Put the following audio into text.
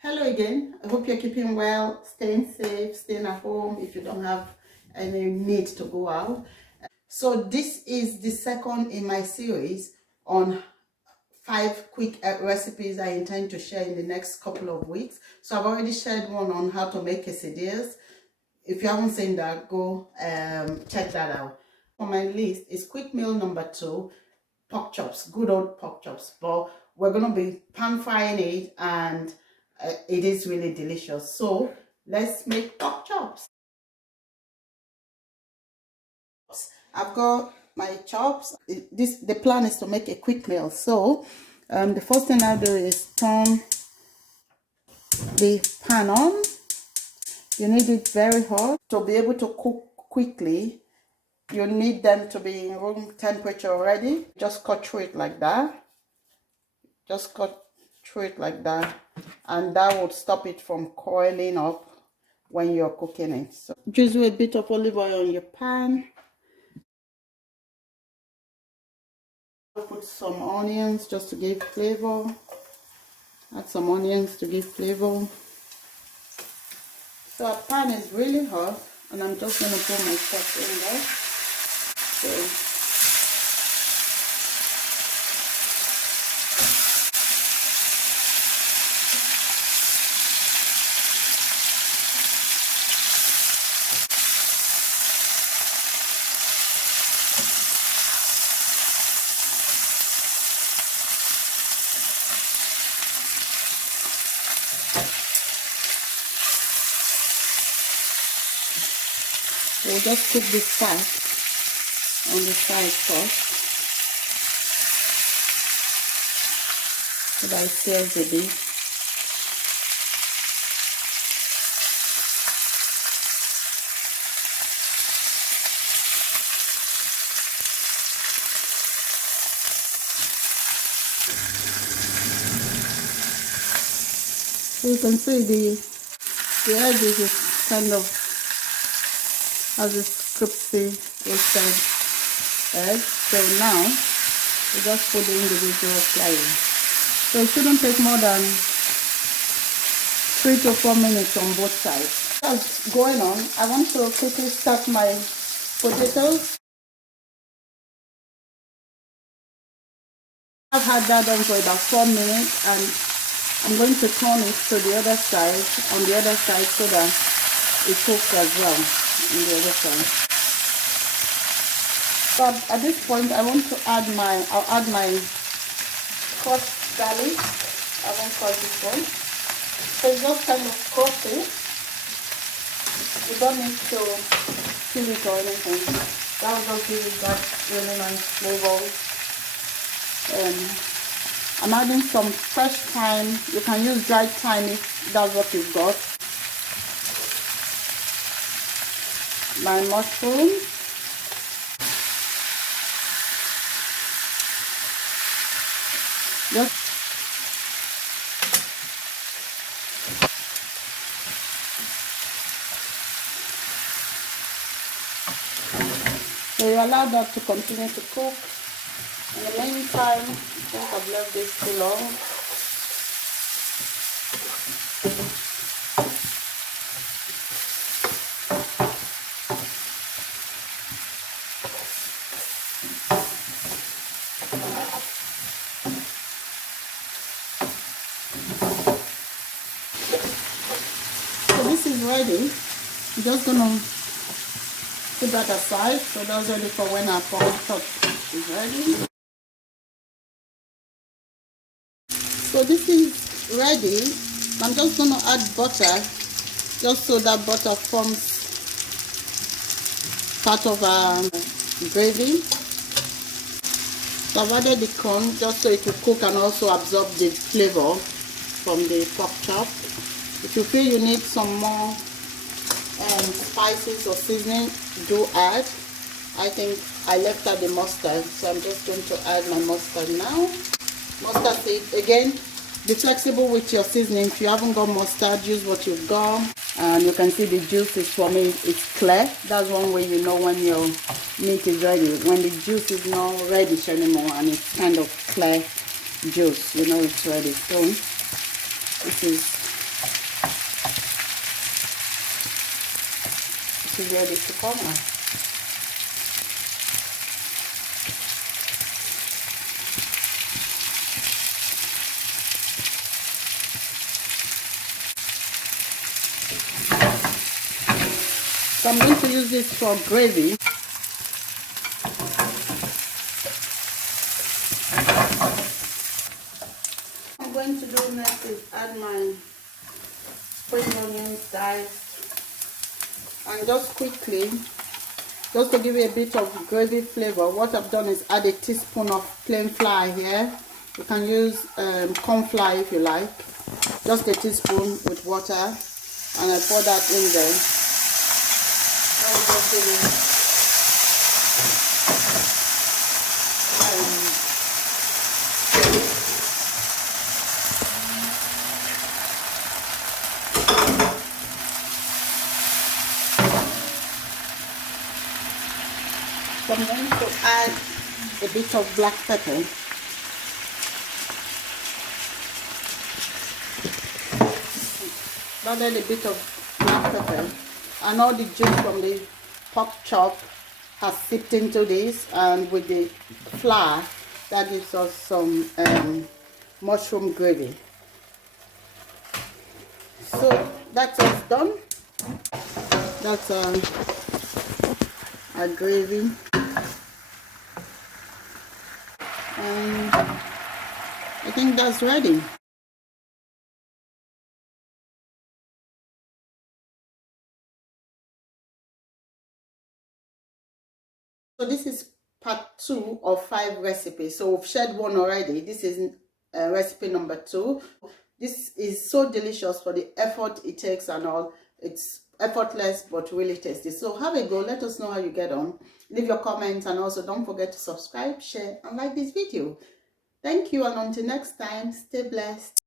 Hello again. I hope you're keeping well, staying safe, staying at home if you don't have any need to go out. So this is the second in my series on 5 quick recipes I intend to share in the next couple of weeks. So I've already shared one on how to make quesadillas. If you haven't seen that, go check that out. On my list is quick meal number 2, pork chops, good old pork chops. But we're going to be pan frying it, and it is really delicious. So let's make pork chops. I've got my chops. The plan is to make a quick meal. So the first thing I do is turn the pan on. You need it very hot to be able to cook quickly. You need them to be in room temperature already. Just cut through it like that. Just cut through it like that, and that would stop it from coiling up when you're cooking it. So drizzle a bit of olive oil on your pan. Put some onions just to give flavor. Add some onions to give flavor. So our pan is really hot, and I'm just going to put my chops in there. So we'll just put this fat on the side first, so that it seals a bit. So you can see the edges is kind of has a crispy roasted egg. So now we just put the individual slices. So it shouldn't take more than 3 to 4 minutes on both sides. That's going on. I want to quickly start my potatoes. I've had that done for about 4 minutes, and I'm going to turn it to the other side, on the other side, so that it cooks as well on the other side. But at this point, I'll add my crushed garlic. I won't crush this one. So it's just kind of crusty. You don't need to kill it or anything. That will just give it that really nice flavor. I'm adding some fresh thyme. You can use dried thyme if that's what you've got. My mushrooms. So you allow that to continue to cook. In the meantime, I think I've left this too long. So this is ready. I'm just gonna put that aside. So that's ready for when our pork chop is ready. So this is ready. I'm just going to add butter, just so that butter forms part of our gravy. So I've added the corn just so it will cook and also absorb the flavor from the pork chop. If you feel you need some more spices or seasoning, do add. I think I left out the mustard, so I'm just going to add my mustard now. Mustard seed, again, be flexible with your seasoning. If you haven't got mustard, use what you've got. And you can see the juice is forming, it's clear. That's one way you know when your meat is ready. When the juice is not reddish anymore and it's kind of clear juice, you know it's ready. So this is this is ready to come out. So I'm going to use this for gravy. I'm going to do next is add my spring onions diced, and just quickly, just to give you a bit of gravy flavor, what I've done is add a teaspoon of plain flour here. You can use corn flour if you like, just a teaspoon with water, and I pour that in there. So I'm going to add a bit of black pepper. Added a bit of black pepper, and all the juice from the pork chop has seeped into this, and with the flour that gives us some mushroom gravy. So that's us done. That's our gravy, and I think that's ready. So this is part 2 of 5 recipes. So we've shared one already. This is recipe number 2. This is so delicious for the effort it takes and all. It's effortless but really tasty. So have a go. Let us know how you get on. Leave your comments, and also don't forget to subscribe, share and like this video. Thank you, and until next time, stay blessed.